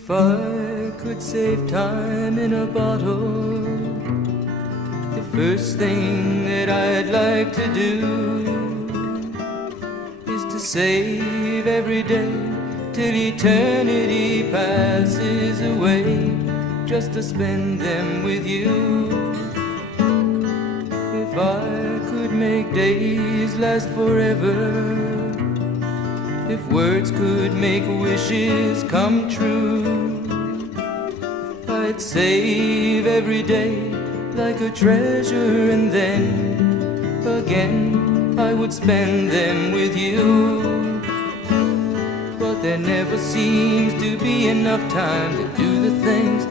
If I could save time in a bottle, the first thing that I'd like to do is to save every day till eternity passes away, just to spend them with you. If I could make days last forever, if words could make wishes come true, I'd save every day like a treasure, and then again I would spend them with you. But there never seems to be enough time to do the things